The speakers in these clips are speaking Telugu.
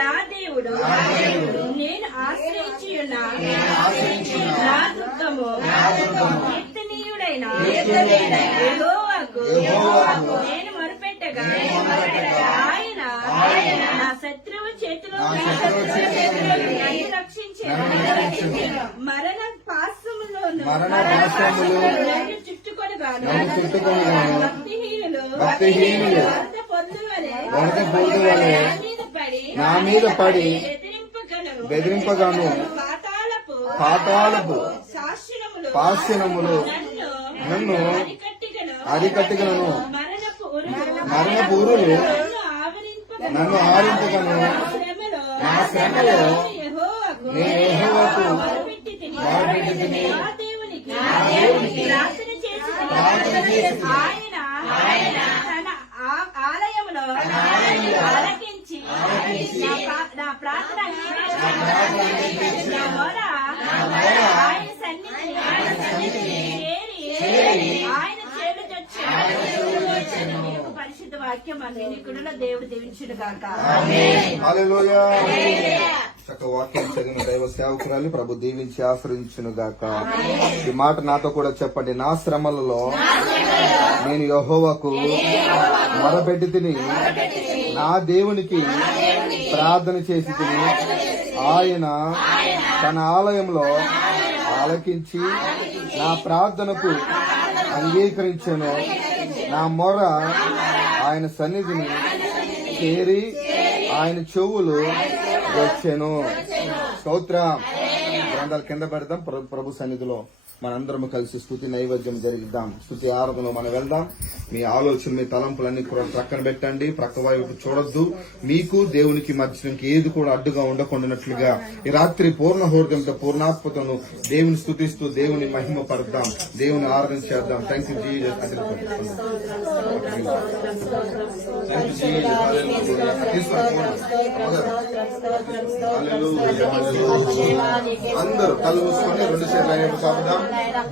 నా దేవుడు నేను ఆశ్రయించిన నా దుఃఖము కీర్తనీయుడైన యెహోవాకు నేను మొరపెట్టగా ఆయన నా శత్రువు చేతిలో నన్ను రక్షించాను. మరణ పాశములోను నన్ను చుట్టుకొనగాను భక్తిహీనులు నా మీద పడి బెదిరింపగాను పాతాళపు పాశనములు నన్ను అరికట్టిగలను మరణపు ఊరులు నన్ను ఆవరింపగను. నా శ్రమలో నేను యెహోవాకు మొరపెట్టితిని. ఆయన తన ఆలయంలో ఆలకించి నా ప్రార్థన ఆయన సన్నిధి చేరి ఆయన చేరుకొచ్చాను. పరిశుద్ధ వాక్యం అన్ని కూడా దేవుడు దీవించును గాక. హల్లెలూయా. చక్క వాక్యం చదివిన దైవ సేవకురాలు ప్రభు దీవించి ఆశ్రయించును గాక. ఈ మాట నాతో కూడా చెప్పండి. నా శ్రమలలో నేను యెహోవాకు మొరపెట్టి తిని, నా దేవునికి ప్రార్థన చేసి తిని, ఆయన తన ఆలయంలో ఆలకించి నా ప్రార్థనకు అంగీకరించెను. నా మొర ఆయన సన్నిధిని చేరి ఆయన చెవులు వచ్చాను. స్తోత్రం. గ్రంథాలు కింద పెడదాం. ప్రభు సన్నిధిలో మనందరం కలిసి స్తుతి నైవేద్యం జరిగిద్దాం. స్తుతి ఆరాధనలో మనం వెళ్దాం. మీ ఆలోచన, మీ తలంపులన్నీ కూడా ప్రక్కన పెట్టండి. ప్రక్క వైపు చూడొద్దు. మీకు దేవునికి మధ్య ఏది కూడా అడ్డుగా ఉండకుండానట్లుగా ఈ రాత్రి పూర్ణ హృదయంతో పూర్ణాత్మతను దేవుని స్తుతిస్తూ దేవుని మహిమ పడదాం. దేవుని ఆరాధన చేద్దాం. Thank you Jesus. అందరూ కళ్ళు మూసుకొని రెండు చేతులు కాపుదాం.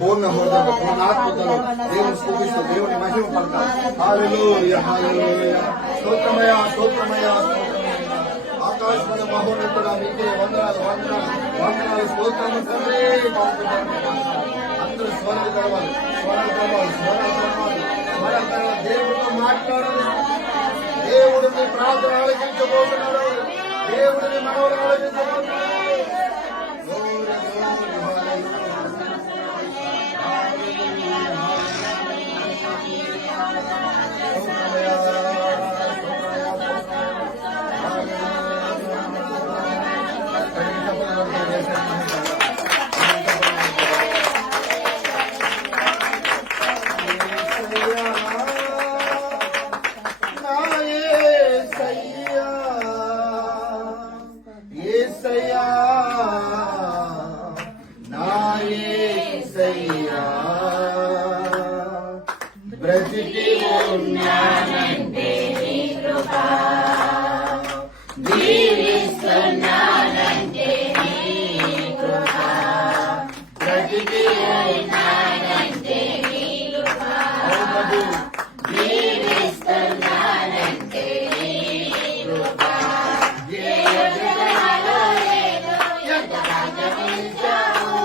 పూర్ణ హృదయం పూర్ణాత్మతను దేవుని స్తుతిస్తూ దేవుని మహిమ పడతాం. హల్లెలూయా హల్లెలూయా. స్తోత్రమయ స్తోత్రమయ ఆకాశమైన మహోన్నతుడా మీకే వందనాలు వందనాలు వందనాలు స్తోత్రము తండ్రి. అందరూ స్వరాలు కలవాలి స్వరాలు కలవాలి స్వరాలు కలవాలి స్వరాలు కలవాలి. దేవుడితో మాట్లాడాలి. దేవుడు మీ ప్రార్థన ఆలకించబోతున్నాడు. దేవుడు మీ మనవులు ఆలకించబోతున్నాడు. బ్రతికి ఉన్నానంటే నీ కృప, జీవిస్తున్నానంటే నీ కృప, బ్రతికి ఉన్నానంటే నీ కృప, జీవిస్తున్నానంటే నీ కృప. ఎంత భాగ్యమిచ్చావు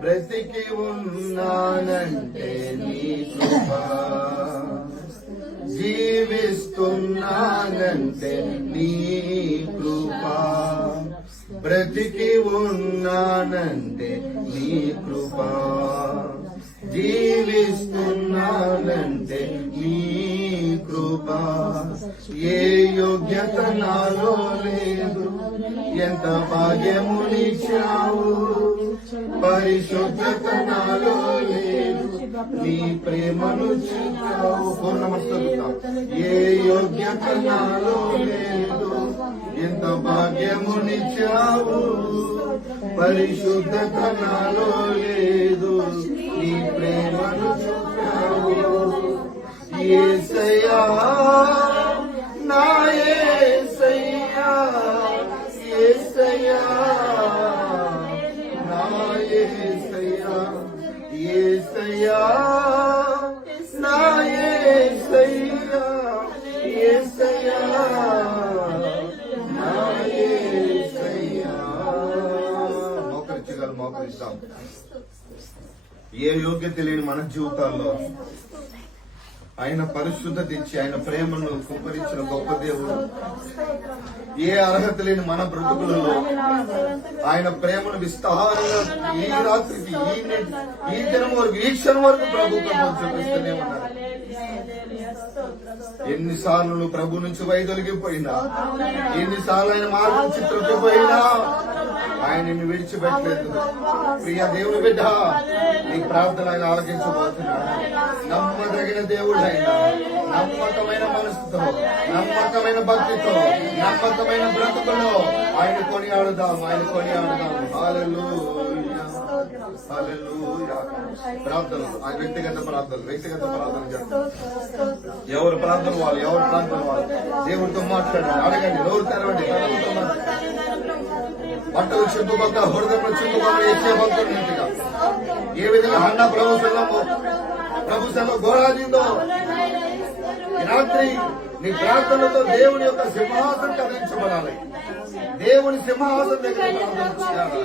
బ్రతికి ఉన్నానంటే బ్రతికి ఉన్నానంటే నీ కృప, జీవిస్తున్నానంటే నీ కృప. బ్రతికి ఉన్నానంటే నీ కృప, జీవిస్తున్నానంటే నీ కృప. ఏ యోగ్యత నాలో లేదు, ఎంత భాగ్యమునిచ్చావు. పరిశుద్ధత నాలో లేదు, నీ ప్రేమను చూపావు. పూర్ణమస్తు. ఏ యోగ్యత నాలో లేదు, ఎంత భాగ్యమునిచ్చావు. పరిశుద్ధత నాలో లేదు, నీ ప్రేమను చూపావు. యేసయ్యా నా యేసయ్యా, యేసయ్యా నా యేసయ్యా, యేసయ్యా నా యేసయ్యా, యేసయ్యా నా యేసయ్యా. మోకరిస్తాం. ఏ యోగ్యత లేని మన జీవితాల్లో ఆయన పరిశుద్ధత ఇచ్చి ఆయన ప్రేమను కుప్పరించిన గొప్ప దేవుడు. ఏ అర్హత లేని మన బ్రతుకులలో ఆయన ప్రేమను విస్తారంగా ఈ రాత్రికి ఈ దినం వరకు ఈ క్షణం వరకు ప్రభుత్వం చూపిస్తూనే ఉన్నారు. ఎన్నిసార్లు నువ్వు ప్రభు నుంచి వైదొలిగిపోయినా, ఎన్నిసార్లు ఆయన మార్గం నుంచి త్రొక్కిపోయినా ఆయన నిన్ను విడిచిపెట్టలేదు. ప్రియ దేవుని బిడ్డ, నీ ప్రార్థన ఆయన ఆలకించబోతున్నాడు. నమ్మదగిన దేవుడు ఆయన. నమ్మకమైన మనసుతో, నమ్మకమైన భక్తితో, నమ్మకమైన బ్రతుకులో ఆయన కొనియాడుదాం, ఆయన కొనియాడుదాం. హల్లెలూయా, హల్లెలూయా. ప్రార్థనలు, ఆ వ్యక్తిగత ప్రార్థనలు చేస్తాం. ఎవరు ప్రార్థన వాళ్ళు, ఎవరు ప్రార్థన వాళ్ళు దేవుడితో మాట్లాడండి, అడగండి, నోరు తెరవండి. ప్రభుత్వం బట్టలు చింపుకొక, హృదయంలో చింపుకొక ఇచ్చే భక్తుడిగా ఏ విధంగా హన్నా ప్రభుత్వంలో ఘోరాదిందో ఈ రాత్రి నీ ప్రార్థనతో దేవుని యొక్క సింహాసనం కదిలించబడాలి. దేవుని సింహాసనం దగ్గర ప్రార్థన చేయాలి.